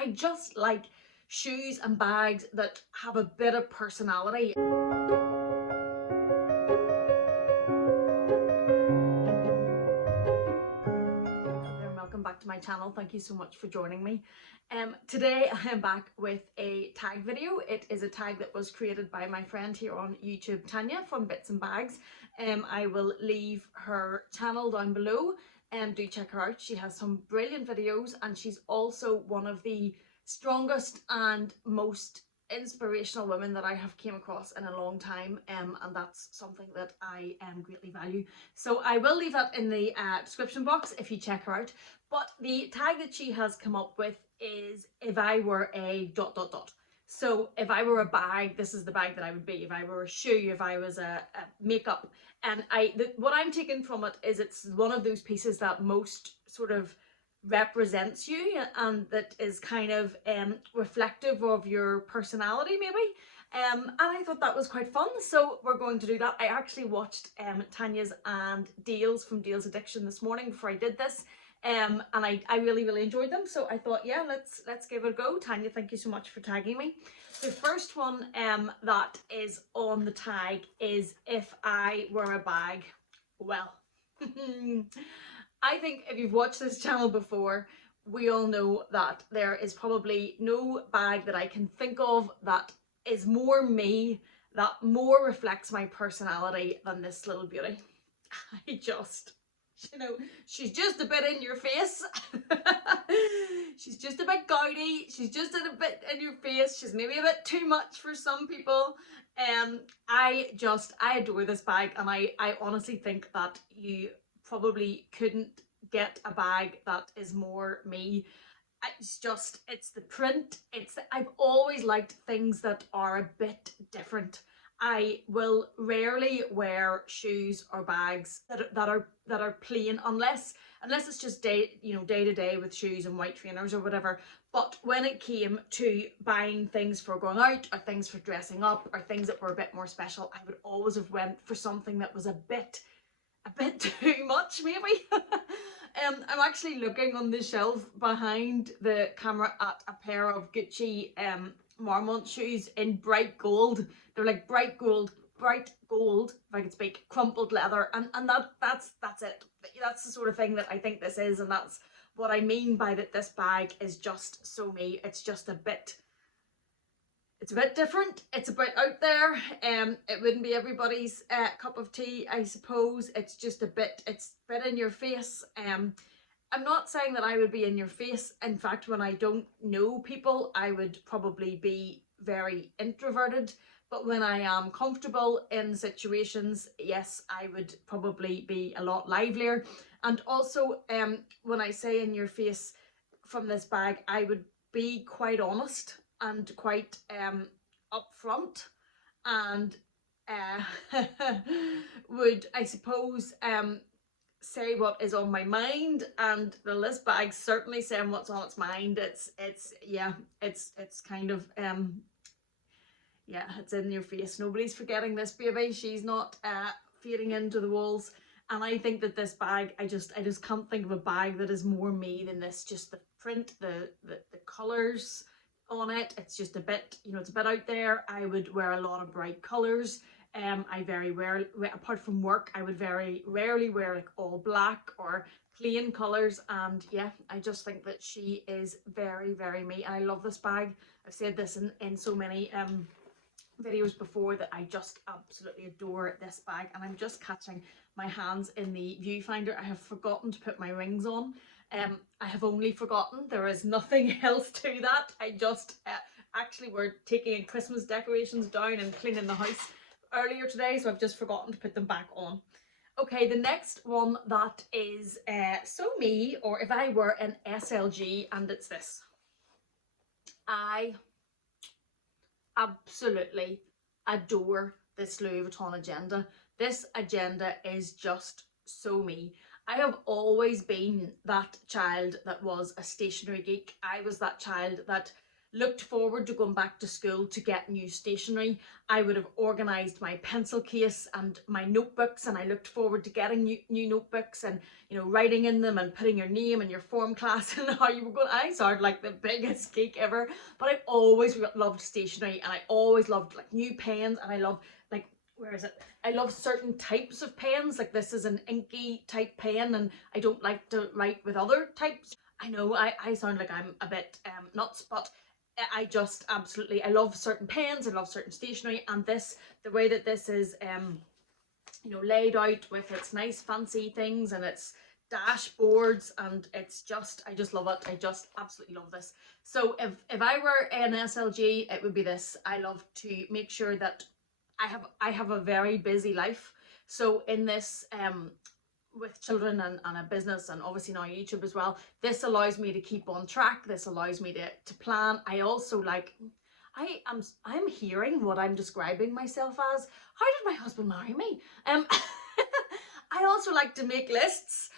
I just like shoes and bags that have a bit of personality. Welcome back to my channel. Thank you so much for joining me. Today I am back with a tag video. It is a tag that was created by my friend here on YouTube, Tanya from Bits and Bags. I will leave her channel down below. Do check her out. She has some brilliant videos, and she's also one of the strongest and most inspirational women that I have came across in a long time, and that's something that I greatly value. So I will leave that in the description box if you check her out. But the tag that she has come up with is if I were a ... So if I were a bag, this is the bag that I would be. If I were a shoe, if I was a makeup. And what I'm taking from it is it's one of those pieces that most sort of represents you, and that is kind of reflective of your personality maybe. And I thought that was quite fun, so we're going to do that. I actually watched Tanya's and Dale's from Dale's Addiction this morning before I did this. And I really enjoyed them, so I thought, yeah, let's give it a go. Tanya, thank you so much for tagging me. The first one that is on the tag is if I were a bag. Well, I think if you've watched this channel before, we all know that there is probably no bag that I can think of that is more me, that more reflects my personality than this little beauty. You know, she's just a bit in your face. She's just a bit gaudy. She's just a bit in your face. She's maybe a bit too much for some people. I adore this bag, and I honestly think that you probably couldn't get a bag that is more me. It's the print. I've always liked things that are a bit different. I will rarely wear shoes or bags that are plain, unless it's just day to day with shoes and white trainers or whatever. But when it came to buying things for going out, or things for dressing up, or things that were a bit more special, I would always have went for something that was a bit too much maybe. I'm actually looking on the shelf behind the camera at a pair of Gucci Marmont shoes in bright gold. They're like bright gold, if I could speak, crumpled leather, and that's it. That's the sort of thing that I think this is, and that's what I mean by that. This bag is just so me. It's just a bit different. It's a bit out there. It wouldn't be everybody's cup of tea, I suppose. It's just it's a bit in your face. I'm not saying that I would be in your face. In fact, when I don't know people, I would probably be very introverted. But when I am comfortable in situations, yes, I would probably be a lot livelier. And also, when I say in your face from this bag, I would be quite honest and quite upfront, and would, I suppose, say what is on my mind. And this bag's certainly saying what's on its mind. It's kind of yeah, it's in your face. Nobody's forgetting this baby. She's not fading into the walls. And I think that this bag, I just can't think of a bag that is more me than this. Just the print, the colours on it. It's just a bit, it's a bit out there. I would wear a lot of bright colours. I very rarely, apart from work, I would very rarely wear like all black or plain colours. And yeah, I just think that she is very me, and I love this bag. I've said this in so many videos before that I just absolutely adore this bag. And I'm just catching my hands in the viewfinder. I have forgotten to put my rings on. I have only forgotten. There is nothing else to that. I just actually, we're taking Christmas decorations down and cleaning the house earlier today, so I've just forgotten to put them back on. Okay, the next one that is so me, or if I were an SLG, and it's this. I absolutely adore this Louis Vuitton agenda. This agenda is just so me. I have always been that child that was a stationery geek. I was that child that looked forward to going back to school to get new stationery. I would have organised my pencil case and my notebooks, and I looked forward to getting new notebooks and, you know, writing in them and putting your name and your form class and how you were going. I sound like the biggest geek ever, but I always loved stationery, and I always loved like new pens, and I love like, where is it? I love certain types of pens. Like this is an inky type pen, and I don't like to write with other types. I know I sound like I'm a bit nuts, but I just absolutely, I love certain pens, I love certain stationery, and this, the way that this is you know, laid out with its nice fancy things and its dashboards, and it's just, I just love it. I just absolutely love this. So if I were an SLG, it would be this. I love to make sure that I have a very busy life. So in this with children and a business, and obviously now YouTube as well, this allows me to keep on track. This allows me to plan. I also like, I'm hearing what I'm describing myself as. How did my husband marry me? I also like to make lists.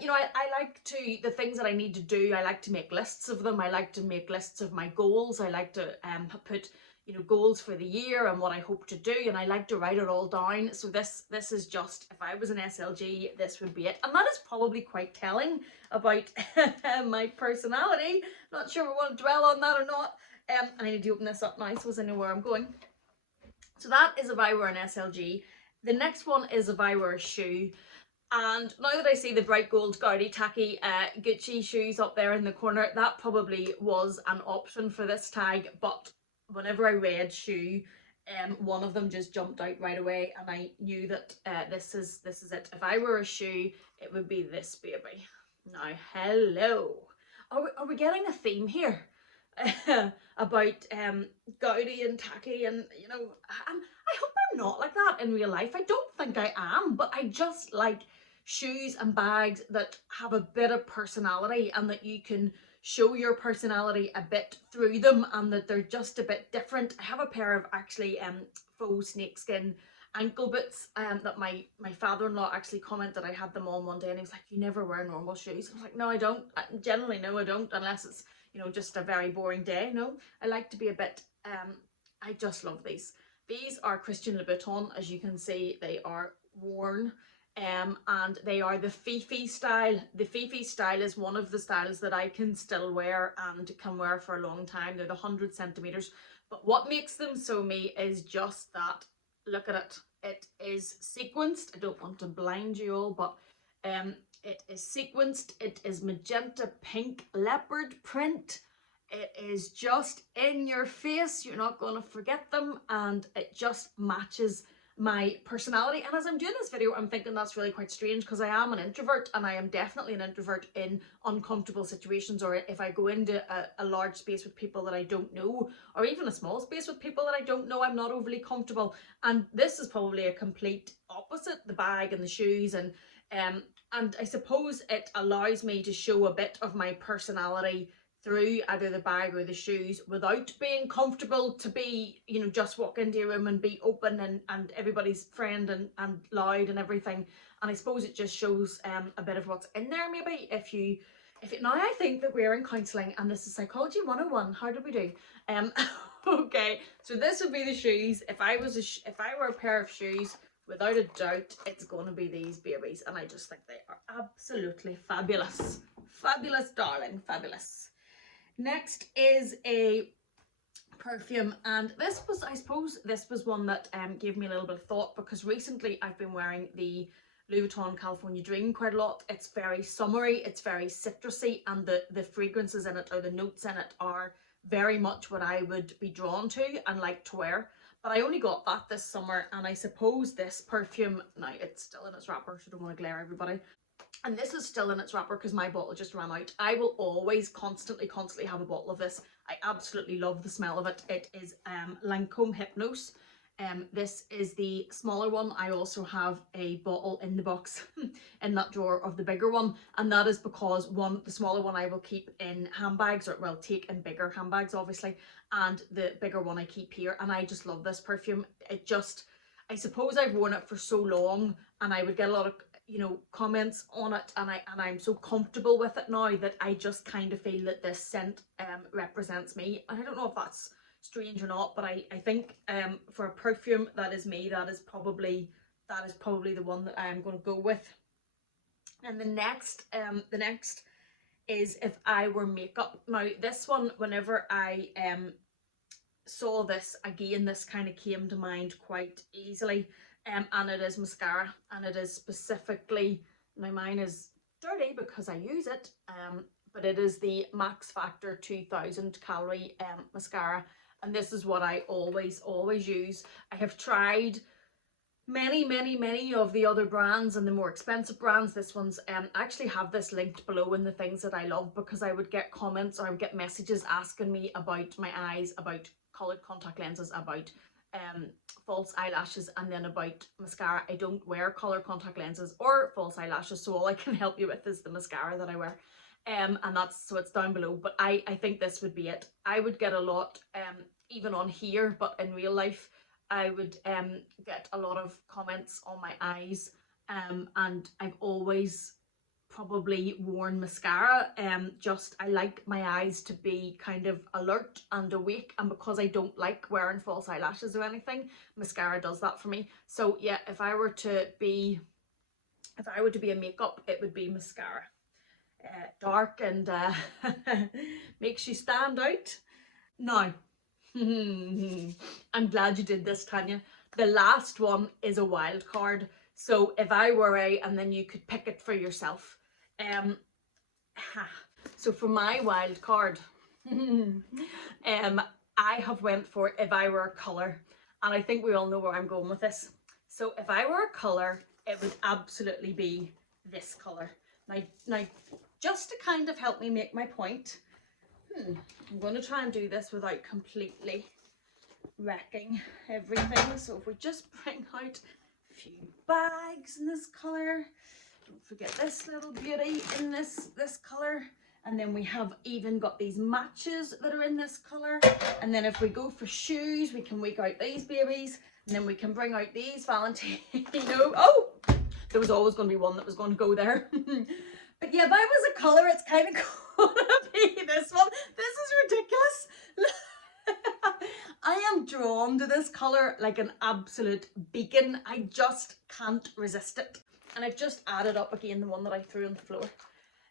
You know, I like to, the things that I need to do, I like to make lists of them. I like to make lists of my goals. I like to put, you know, goals for the year and what I hope to do, and I like to write it all down. So this is just, if I was an SLG, this would be it. And that is probably quite telling about my personality. Not sure we want to dwell on that or not. I need to open this up now so I know where I'm going. So that is if I were an SLG. The next one is if I were a shoe. And now that I see the bright gold gaudy tacky Gucci shoes up there in the corner, that probably was an option for this tag, but whenever I read shoe, one of them just jumped out right away, and I knew that this is it. If I were a shoe, it would be this baby. Now, hello. Are we getting a theme here? About gaudy and tacky, and you know, I hope I'm not like that in real life. I don't think I am, but I just like shoes and bags that have a bit of personality, and that you can show your personality a bit through them, and that they're just a bit different. I have a pair of actually faux snakeskin ankle boots that my father-in-law actually commented I had them on one day, and he was like, you never wear normal shoes. I was like, no, I don't. Generally, no, I don't, unless it's, you know, just a very boring day. No, I like to be a bit, I just love these. These are Christian Louboutin. As you can see, they are worn, and they are the Fifi style. The Fifi style is one of the styles that I can still wear and can wear for a long time. They're the 100 centimeters. But what makes them so me is just that, look at it. It is sequenced. I don't want to blind you all, but it is sequenced. It is magenta pink leopard print. It is just in your face. You're not going to forget them, and it just matches my personality. And as I'm doing this video, I'm thinking that's really quite strange, because I am an introvert, and I am definitely an introvert in uncomfortable situations, or if I go into a large space with people that I don't know, or even a small space with people that I don't know, I'm not overly comfortable. And this is probably a complete opposite, the bag and the shoes, and I suppose it allows me to show a bit of my personality through either the bag or the shoes without being comfortable to be, you know, just walk into a room and be open and everybody's friend and loud and everything. And I suppose it just shows a bit of what's in there. Maybe if it now, I think that we're in counselling and this is Psychology 101. How did we do? Okay, so this would be the shoes. If I were a pair of shoes, without a doubt, it's going to be these babies, and I just think they are absolutely fabulous. Fabulous, darling, fabulous. Next is a perfume, and this was, I suppose, this was one that gave me a little bit of thought, because recently I've been wearing the Louis Vuitton California Dream quite a lot. It's very summery, it's very citrusy, and the fragrances in it, or the notes in it, are very much what I would be drawn to and like to wear. But I only got that this summer, and I suppose this perfume, now it's still in its wrapper, so I don't want to glare everybody, and this is still in its wrapper because my bottle just ran out. I will always constantly have a bottle of this. I absolutely love the smell of it. It is Lancome Hypnose. This is the smaller one. I also have a bottle in the box in that drawer of the bigger one, and that is because the smaller one I will keep in handbags, or well, take in bigger handbags obviously, and the bigger one I keep here. And I just love this perfume. It just, I suppose I've worn it for so long, and I would get a lot of, you know, comments on it, and I'm so comfortable with it now that I just kind of feel that this scent represents me. And I don't know if that's strange or not, but I think for a perfume that is me, that is probably the one that I am going to go with. And the next is If I Were Makeup. Now this one, whenever I saw this again, this kind of came to mind quite easily, and it is mascara, and it is specifically, now mine is dirty because I use it, but it is the Max Factor 2000 calorie mascara, and this is what I always use. I have tried many of the other brands and the more expensive brands. This one's I actually have this linked below in the things that I love, because I would get comments or I would get messages asking me about my eyes, about coloured contact lenses, about false eyelashes, and then about mascara. I don't wear coloured contact lenses or false eyelashes, so all I can help you with is the mascara that I wear, and that's, so it's down below. But I think this would be it. I would get a lot even on here, but in real life I would get a lot of comments on my eyes, and I've always probably worn mascara. Just I like my eyes to be kind of alert and awake, and because I don't like wearing false eyelashes or anything, mascara does that for me. So yeah, if I were to be a makeup, it would be mascara. Dark and makes you stand out. Now, I'm glad you did this, Tanya. The last one is a wild card. So if I were and then you could pick it for yourself. So for my wild card, I have went for If I Were a Colour, and I think we all know where I'm going with this. So if I were a colour, it would absolutely be this colour. Now, just to kind of help me make my point, I'm going to try and do this without completely wrecking everything. So if we just bring out a few bags in this colour, don't forget this little beauty in this colour, and then we have even got these matches that are in this colour. And then if we go for shoes, we can wig out these babies, and then we can bring out these Valentino. Oh, there was always going to be one that was going to go there. But yeah, if I was a colour, it's kind of going to be this one. This is ridiculous. I am drawn to this colour like an absolute beacon. I just can't resist it. And I've just added up again the one that I threw on the floor.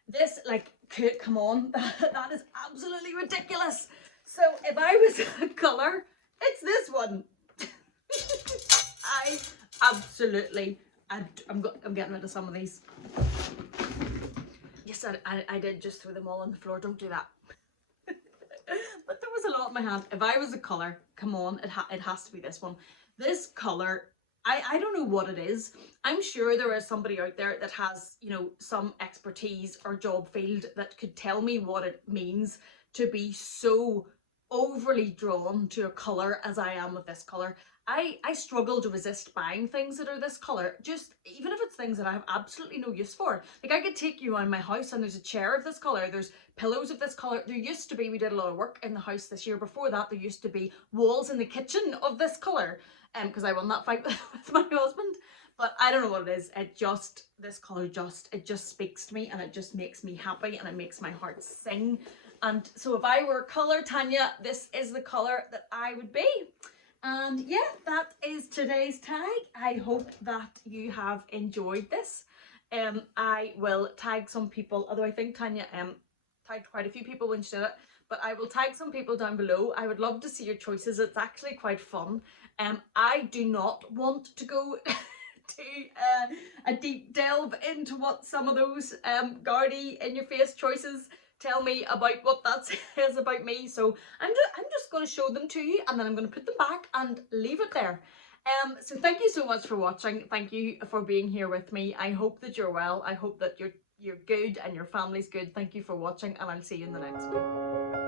This, like, come on, that is absolutely ridiculous. So if I was a colour, it's this one. I absolutely, I'm getting rid of some of these. Yes, I did just throw them all on the floor. Don't do that. But there was a lot in my hand. If I was a colour, come on, it has to be this one. This colour, I don't know what it is. I'm sure there is somebody out there that has, you know, some expertise or job field that could tell me what it means to be so overly drawn to a colour as I am with this colour. I struggle to resist buying things that are this colour, just even if it's things that I have absolutely no use for. Like, I could take you around my house and there's a chair of this colour, there's pillows of this colour. There used to be, we did a lot of work in the house this year. Before that, there used to be walls in the kitchen of this colour, because I won that fight with my husband. But I don't know what it is. This colour it just speaks to me, and it just makes me happy, and it makes my heart sing. And so if I were a colour, Tanya, this is the colour that I would be. And yeah, that is today's tag. I hope that you have enjoyed this. I will tag some people, although I think Tanya tagged quite a few people when she did it, but I will tag some people down below. I would love to see your choices. It's actually quite fun. I do not want to go to a deep delve into what some of those gaudy in your face choices tell me about, what that says about me. So I'm just going to show them to you, and then I'm going to put them back and leave it there. So thank you so much for watching. Thank you for being here with me. I hope that you're well. I hope that you're good and your family's good. Thank you for watching, and I'll see you in the next one.